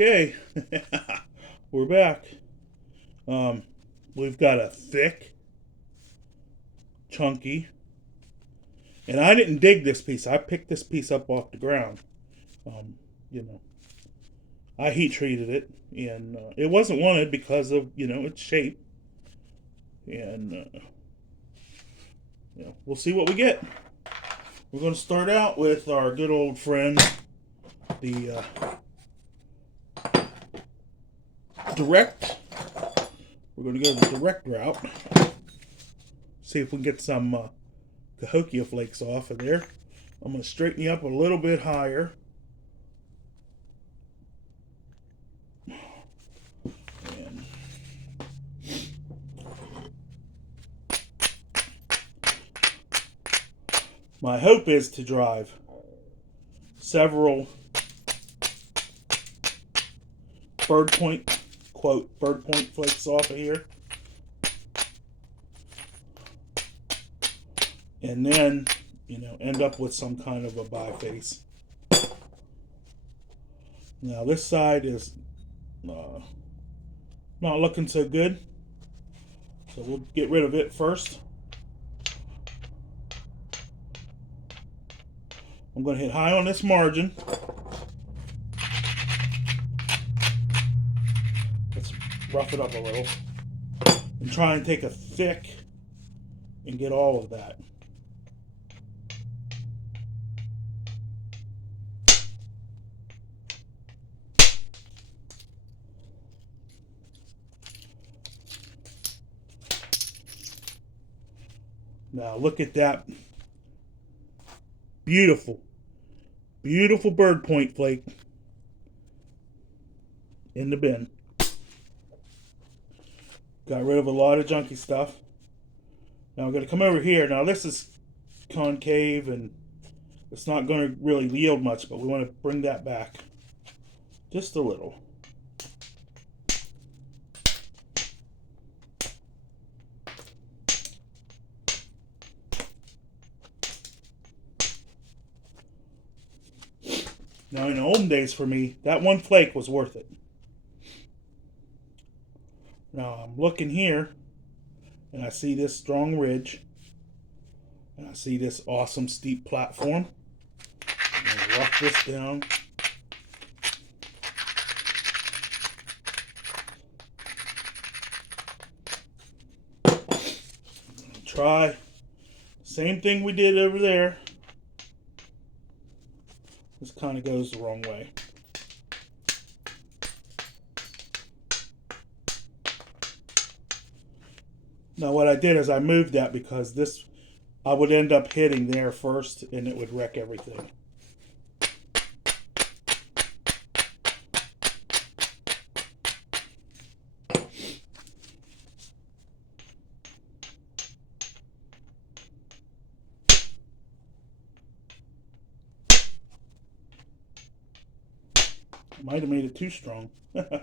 Okay, we're back. We've got a thick, chunky, and I didn't dig this piece. I picked this piece up off the ground. Um, you know, I heat treated it, and it wasn't wanted because of its shape. And we'll see what we get. We're going to start out with our good old friend, the direct. We're going to go the direct route. See if we can get some Cahokia flakes off of there. I'm going to straighten you up a little bit higher. And my hope is to drive several bird point flakes off of here. And then, end up with some kind of a biface. Now this side is not looking so good. So we'll get rid of it first. I'm going to hit high on this margin. Let's rough it up a little. And try and take a thick and get all of that. Now look at that beautiful, beautiful bird point flake in the bin. Got rid of a lot of junky stuff. Now I'm going to come over here. Now this is concave and it's not going to really yield much, but we want to bring that back just a little. Now, in the olden days for me, that one flake was worth it. Now, I'm looking here, and I see this strong ridge, and I see this awesome steep platform. I'm going to rough this down. I'm going to try the same thing we did over there. This kind of goes the wrong way. Now what I did is I moved that because this, I would end up hitting there first and it would wreck everything. Might have made it too strong. There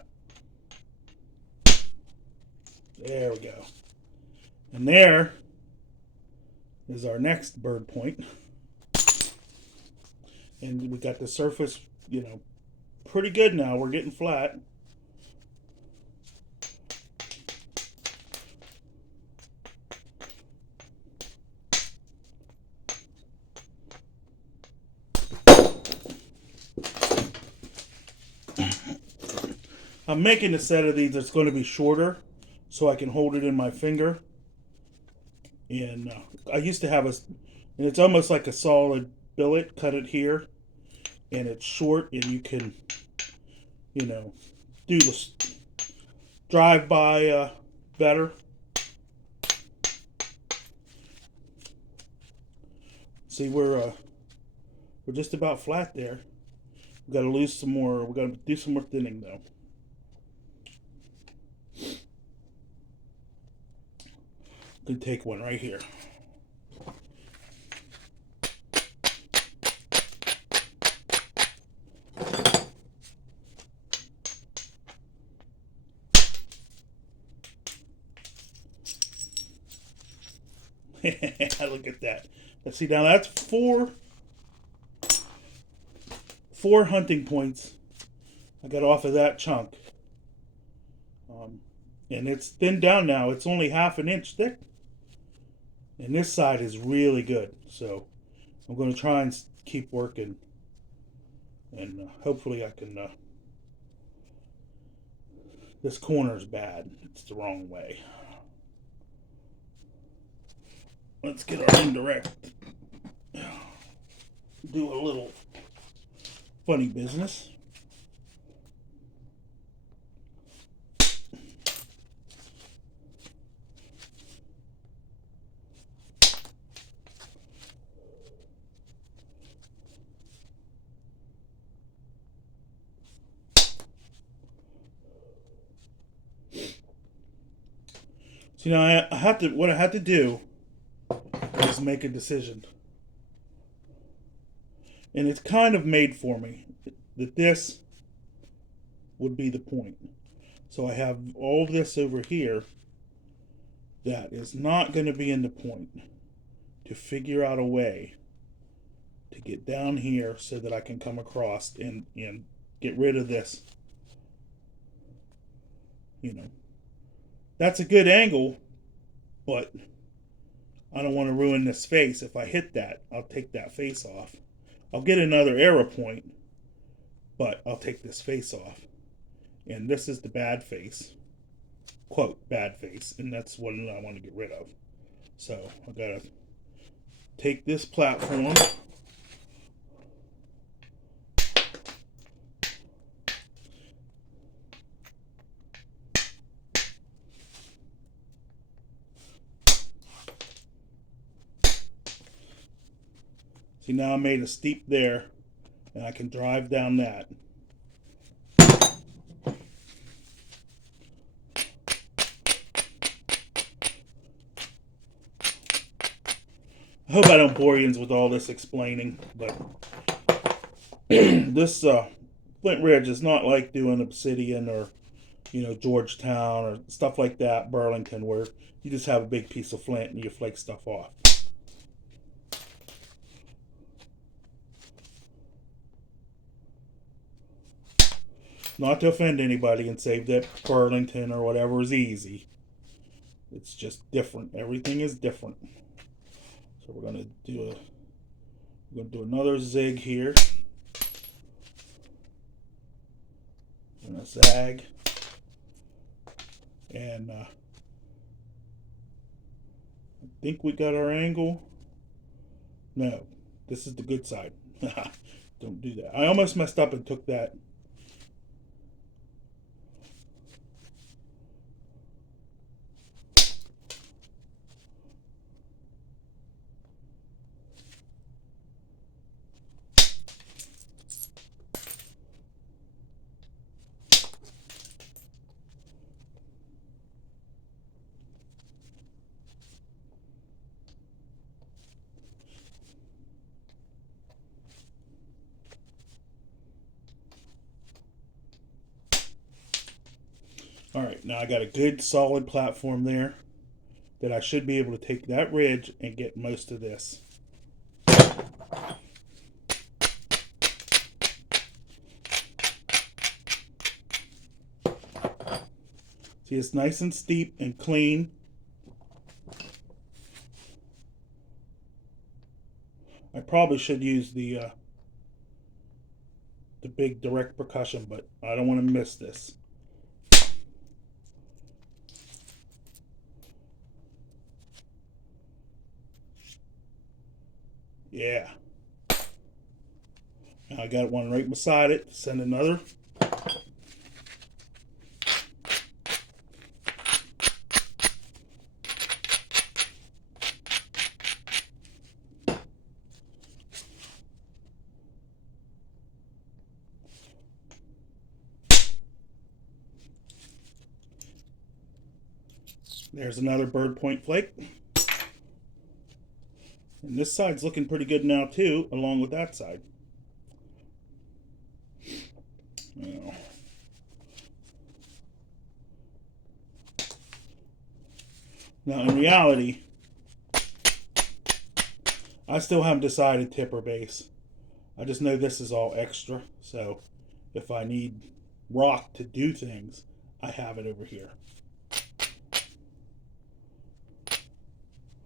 we go. And there is our next bird point. And we got the surface, pretty good now. We're getting flat. I'm making a set of these that's going to be shorter so I can hold it in my finger. And I used to have and it's almost like a solid billet, cut it here. And it's short and you can, do the drive-by better. See, we're just about flat there. We've got to lose some more. We've got to do some more thinning though. Could take one right here. Look at that. Let's see, now that's four hunting points I got off of that chunk. And it's thinned down now. It's only half an inch thick. And this side is really good. So I'm going to try and keep working. And hopefully I can... this corner's bad. It's the wrong way. Let's get our indirect. Do a little funny business. So, I have to. What I had to do is make a decision, and it's kind of made for me that this would be the point. So I have all of this over here that is not going to be in the point, to figure out a way to get down here so that I can come across and get rid of this. That's a good angle, but I don't want to ruin this face. If I hit that, I'll take that face off. I'll get another arrow point, but I'll take this face off. And this is the bad face. Quote, bad face. And that's what I want to get rid of. So I gotta take this platform. See, now I made a steep there, and I can drive down that. I hope I don't bore you with all this explaining, but this flintridge is not like doing obsidian or, Georgetown or stuff like that, Burlington, where you just have a big piece of flint and you flake stuff off. Not to offend anybody and say that Burlington or whatever is easy. It's just different. Everything is different. So we're gonna do another zig here. And a zag. And I think we got our angle. No, this is the good side. Don't do that. I almost messed up and took that. Alright, now I got a good solid platform there that I should be able to take that ridge and get most of this. See, it's nice and steep and clean. I probably should use the big direct percussion, but I don't want to miss this. Yeah. Now I got one right beside it. Send another. There's another bird point flake. And this side's looking pretty good now too, along with that side. Now in reality, I still haven't decided tip or base. I just know this is all extra, so if I need rock to do things, I have it over here.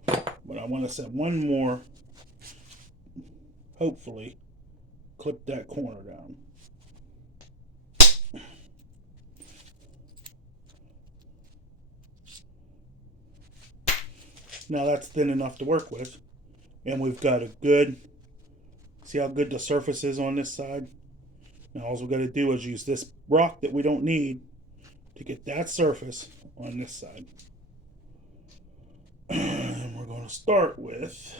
But I want to set one more, hopefully, clip that corner down. Now that's thin enough to work with. And we've got a good, see how good the surface is on this side? Now all we've got to do is use this rock that we don't need to get that surface on this side. And we're going to start with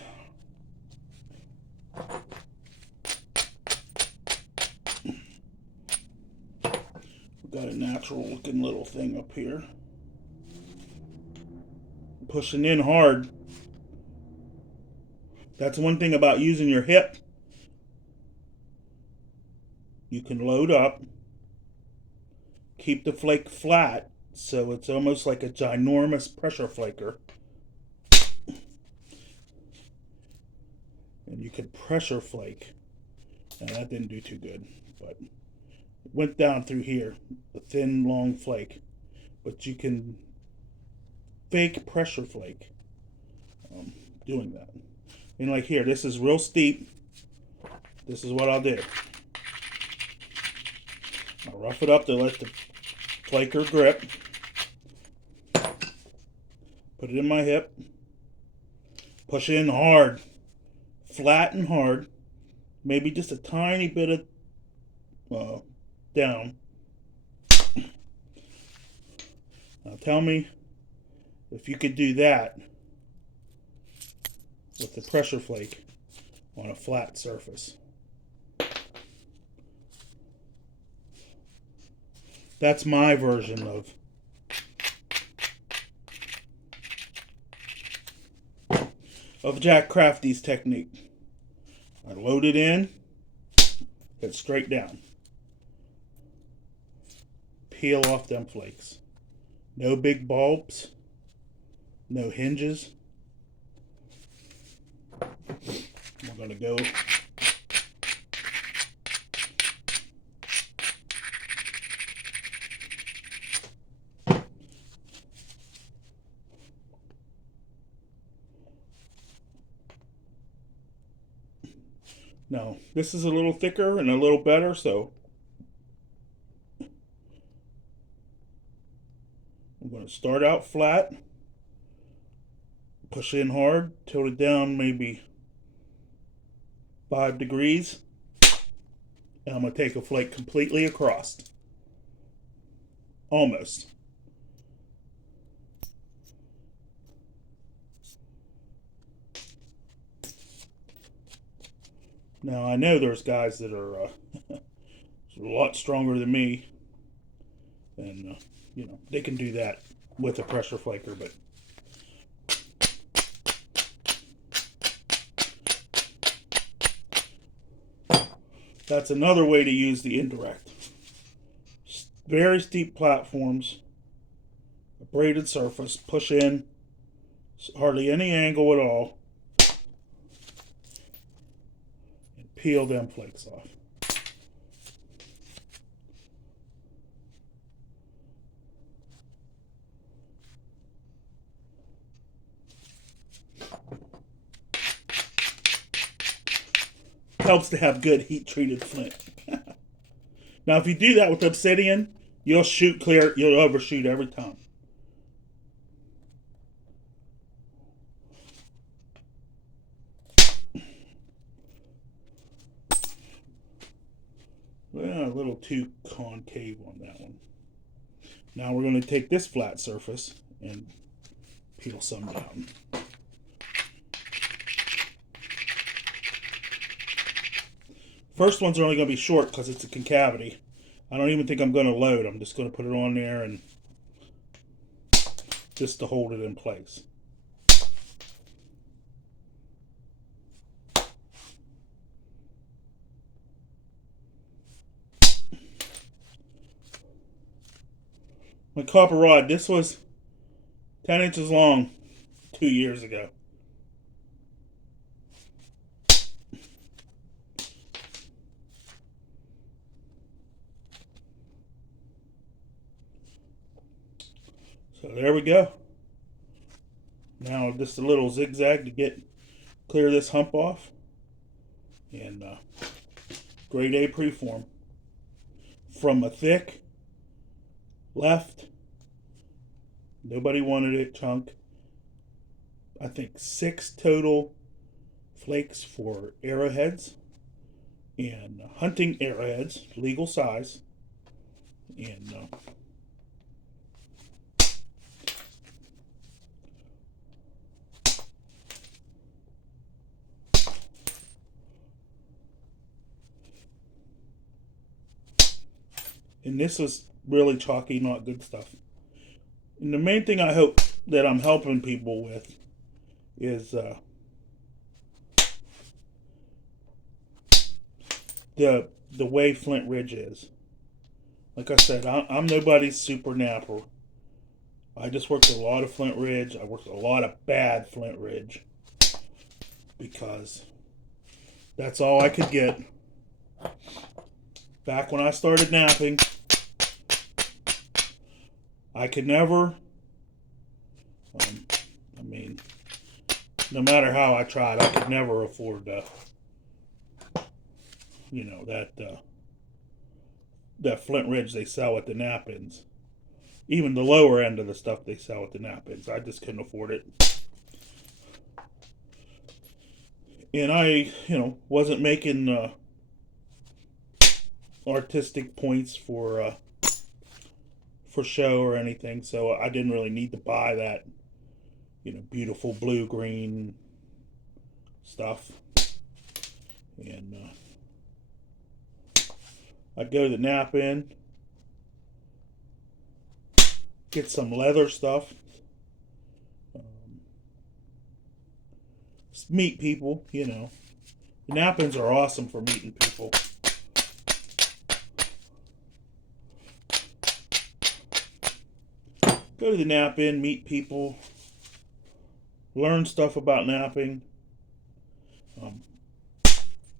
we've got a natural looking little thing up here. Pushing in hard. That's one thing about using your hip. You can load up, keep the flake flat, so it's almost like a ginormous pressure flaker. And you could pressure flake. Now that didn't do too good, but it went down through here, a thin, long flake. But you can fake pressure flake doing that. And like here, this is real steep. This is what I'll do. I'll rough it up to let the flaker grip. Put it in my hip. Push in hard. Flat and hard. Maybe just a tiny bit of down. Now tell me if you could do that with the pressure flake on a flat surface. That's my version of Jack Crafty's technique. I load it in, hit straight down. Peel off them flakes. No big bulbs, no hinges. We're going to go now, this is a little thicker and a little better, so I'm going to start out flat, push in hard, tilt it down maybe 5 degrees, and I'm going to take a flake completely across. Almost. Now I know there's guys that are a lot stronger than me, and you know, they can do that with a pressure flaker, but that's another way to use the indirect. Very steep platforms, a braided surface, push in, hardly any angle at all, and peel them flakes off. Helps to have good heat-treated flint. Now, if you do that with obsidian, you'll shoot clear, you'll overshoot every time. Well, a little too concave on that one. Now we're going to take this flat surface and peel some down. First ones are only going to be short because it's a concavity. I don't even think I'm going to load. I'm just going to put it on there and just to hold it in place. My copper rod, this was 10 inches long 2 years ago. So there we go. Now just a little zigzag to clear this hump off. And grade A preform. From a thick left, nobody wanted it, chunk. I think 6 total flakes for arrowheads. And hunting arrowheads, legal size. And and this is really chalky, not good stuff. And the main thing I hope that I'm helping people with is the way Flintridge is. Like I said, I'm nobody's super napper. I just worked a lot of Flintridge. I worked a lot of bad Flintridge because that's all I could get. Back when I started knapping, I could never, I mean, no matter how I tried, I could never afford, that Flintridge they sell at the Knappings. Even the lower end of the stuff they sell at the Knappings. I just couldn't afford it. And I, wasn't making artistic points for show or anything, so I didn't really need to buy that, beautiful blue green stuff. And I'd go to the Knapping, get some leather stuff, meet people. The Knappings are awesome for meeting people. Go to the Knapping, meet people, learn stuff about knapping.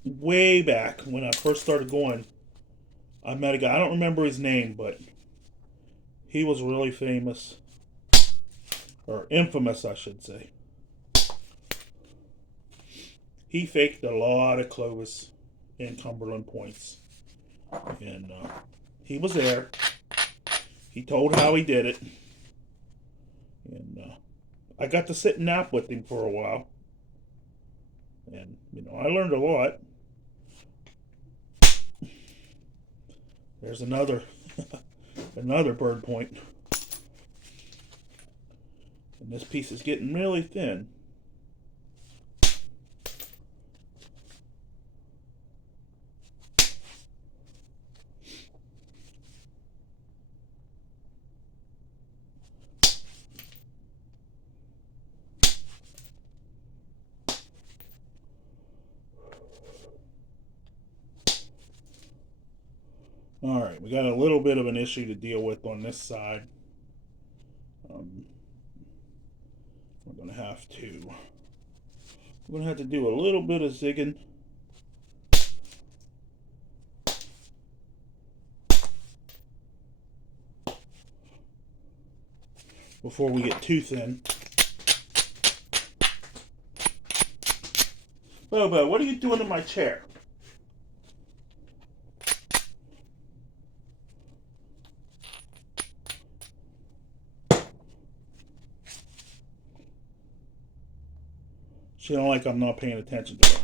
Way back when I first started going, I met a guy, I don't remember his name, but he was really famous, or infamous, I should say. He faked a lot of Clovis and Cumberland points. And he was there. He told how he did it. And I got to sit and nap with him for a while. And, I learned a lot. There's another bird point. And this piece is getting really thin. Alright, we got a little bit of an issue to deal with on this side. We're going to have to do a little bit of zigging. Before we get too thin. Bobo, what are you doing in my chair? She don't like I'm not paying attention to her.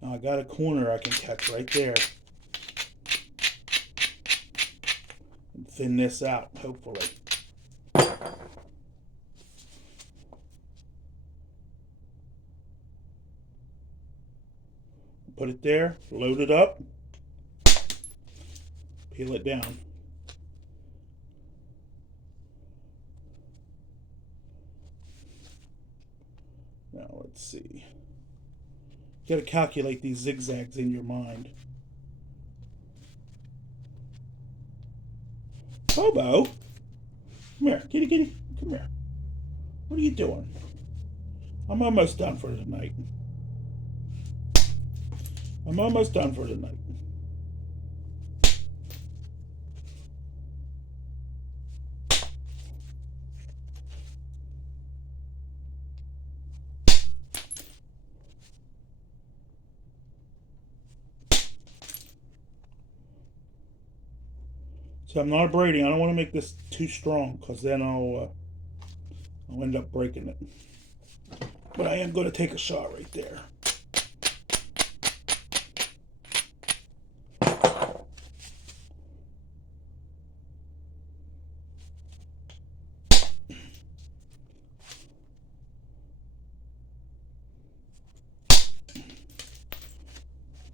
Now I got a corner I can catch right there. And thin this out, hopefully. Put it there, load it up, peel it down. Now let's see. You got to calculate these zigzags in your mind. Bobo, come here, kitty, kitty, come here. What are you doing? I'm almost done for the night. I'm almost done for the night. So I'm not abrading. I don't want to make this too strong because then I'll end up breaking it. But I am going to take a shot right there.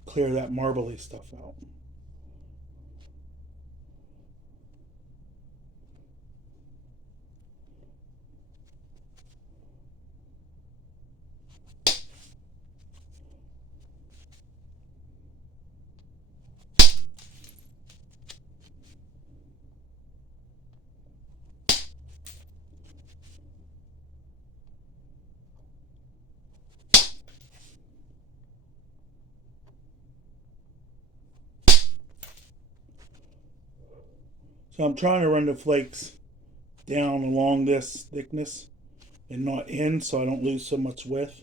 Clear that marbly stuff out. So I'm trying to run the flakes down along this thickness and not in so I don't lose so much width.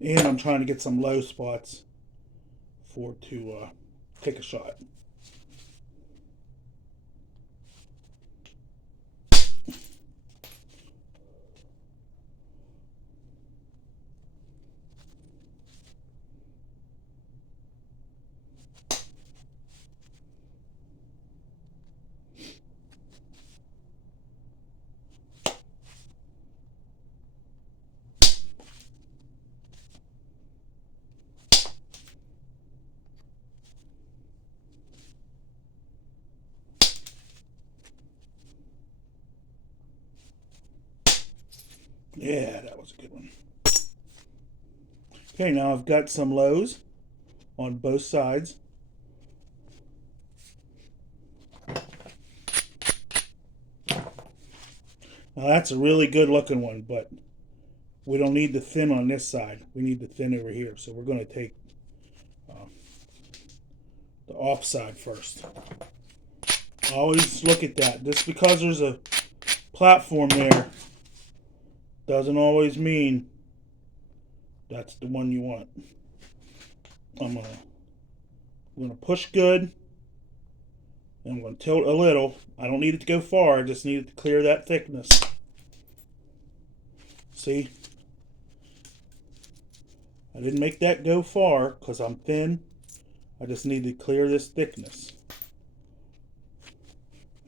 And I'm trying to get some low spots to take a shot. Yeah, that was a good one. Okay, now I've got some lows on both sides. Now that's a really good looking one, but we don't need the thin on this side. We need the thin over here. So we're going to take the off side first. Always look at that. Just because there's a platform there doesn't always mean that's the one you want. I'm gonna push good. And I'm gonna tilt a little. I don't need it to go far. I just need it to clear that thickness. See? I didn't make that go far because I'm thin. I just need to clear this thickness.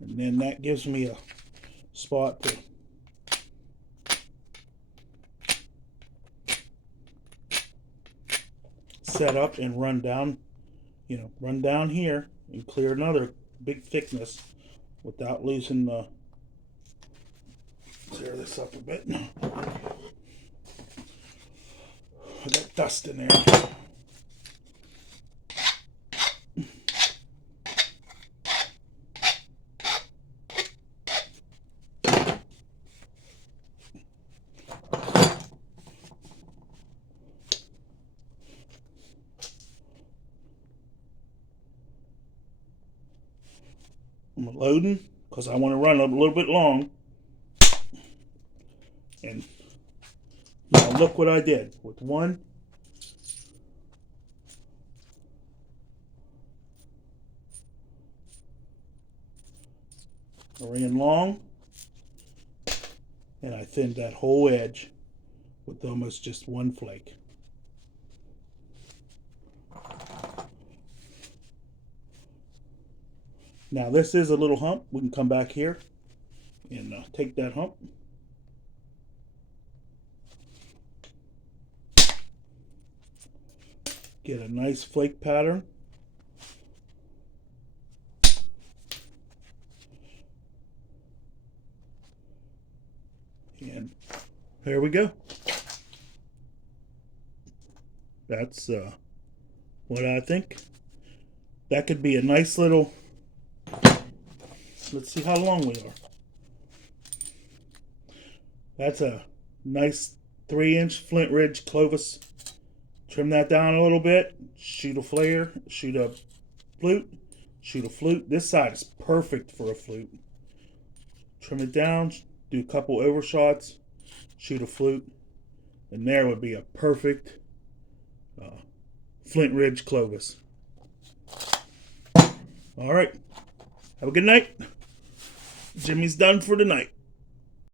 And then that gives me a spot to set up and run down, run down here and clear another big thickness without losing the, clear this up a bit. I got dust in there. I'm loading because I want to run a little bit long. And now look what I did with one. I ran long and I thinned that whole edge with almost just one flake. Now this is a little hump. We can come back here and take that hump. Get a nice flake pattern. And there we go. That's what I think. That could be a nice little. Let's see how long we are. That's a nice 3-inch flintridge clovis. Trim that down a little bit. Shoot a flare. Shoot a flute. Shoot a flute. This side is perfect for a flute. Trim it down. Do a couple overshots. Shoot a flute. And there would be a perfect flintridge clovis. All right. Have a good night. Jimmy's done for tonight.